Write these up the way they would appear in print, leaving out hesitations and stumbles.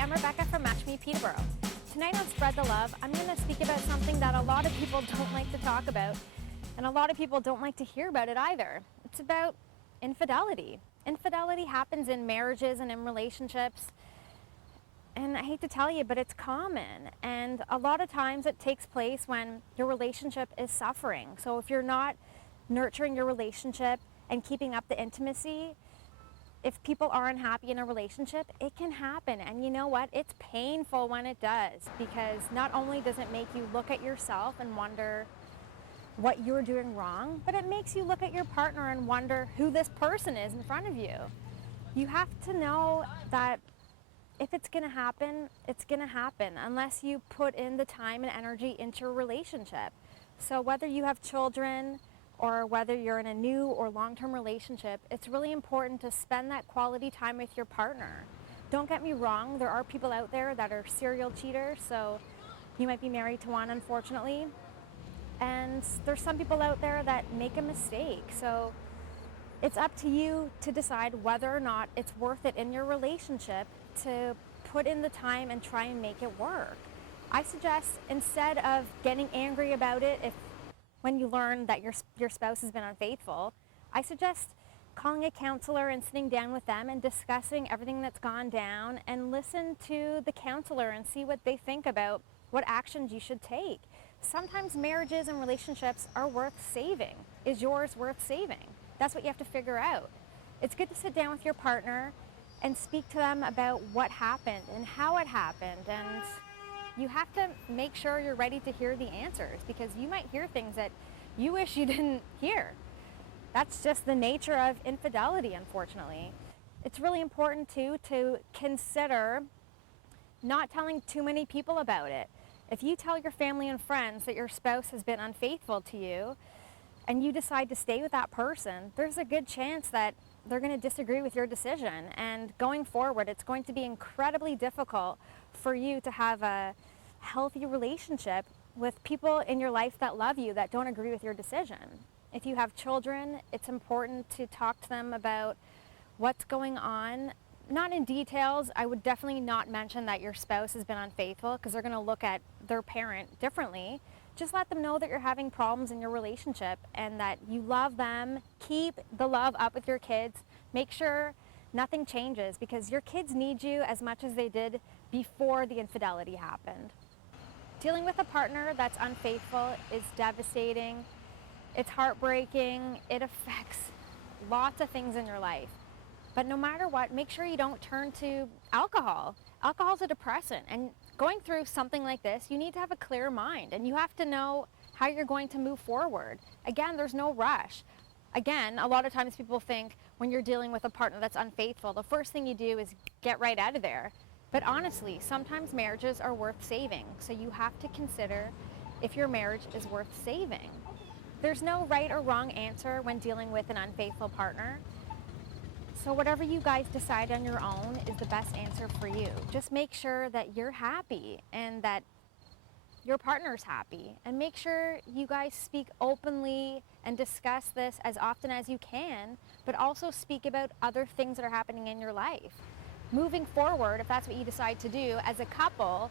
I'm Rebecca from Me Peterborough. Tonight on Spread the Love, I'm going to speak about something that a lot of people don't like to talk about, and a lot of people don't like to hear about it either. It's about infidelity. Infidelity happens in marriages and in relationships, and I hate to tell you, but it's common, and a lot of times it takes place when your relationship is suffering. So if you're not nurturing your relationship and keeping up the intimacy, if people are unhappy in a relationship, it can happen. And you know what? It's painful when it does, because not only does it make you look at yourself and wonder what you're doing wrong, but it makes you look at your partner and wonder who this person is in front of you. You have to know that if it's going to happen, it's going to happen unless you put in the time and energy into your relationship. So whether you have children or whether you're in a new or long-term relationship, it's really important to spend that quality time with your partner. Don't get me wrong, there are people out there that are serial cheaters, so you might be married to one, unfortunately. And there's some people out there that make a mistake. So it's up to you to decide whether or not it's worth it in your relationship to put in the time and try and make it work. I suggest, instead of getting angry about it when you learn that your spouse has been unfaithful, I suggest calling a counselor and sitting down with them and discussing everything that's gone down, and listen to the counselor and see what they think about what actions you should take. Sometimes marriages and relationships are worth saving. Is yours worth saving? That's what you have to figure out. It's good to sit down with your partner and speak to them about what happened and how it happened, and you have to make sure you're ready to hear the answers, because you might hear things that you wish you didn't hear. That's just the nature of infidelity, unfortunately. It's really important too to consider not telling too many people about it. If you tell your family and friends that your spouse has been unfaithful to you and you decide to stay with that person, there's a good chance that they're going to disagree with your decision. And going forward, it's going to be incredibly difficult for you to have a healthy relationship with people in your life that love you, that don't agree with your decision. If you have children, it's important to talk to them about what's going on. Not in details. I would definitely not mention that your spouse has been unfaithful, because they're going to look at their parent differently. Just let them know that you're having problems in your relationship and that you love them. Keep the love up with your kids. Make sure nothing changes, because your kids need you as much as they did before the infidelity happened. Dealing with a partner that's unfaithful is devastating. It's heartbreaking. It affects lots of things in your life. But no matter what, make sure you don't turn to alcohol. Alcohol is a depressant, and going through something like this, you need to have a clear mind, and you have to know how you're going to move forward. Again, there's no rush. Again, a lot of times people think when you're dealing with a partner that's unfaithful, the first thing you do is get right out of there. But honestly, sometimes marriages are worth saving, so you have to consider if your marriage is worth saving. There's no right or wrong answer when dealing with an unfaithful partner. So whatever you guys decide on your own is the best answer for you. Just make sure that you're happy and that your partner's happy, and make sure you guys speak openly and discuss this as often as you can, but also speak about other things that are happening in your life. Moving forward, if that's what you decide to do as a couple,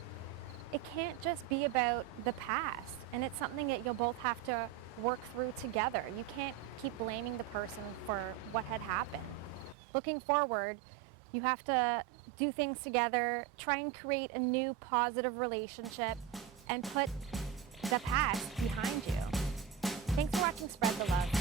it can't just be about the past, and it's something that you'll both have to work through together. You can't keep blaming the person for what had happened. Looking forward, you have to do things together, try and create a new positive relationship, and put the past behind you. Thanks for watching Spread the Love.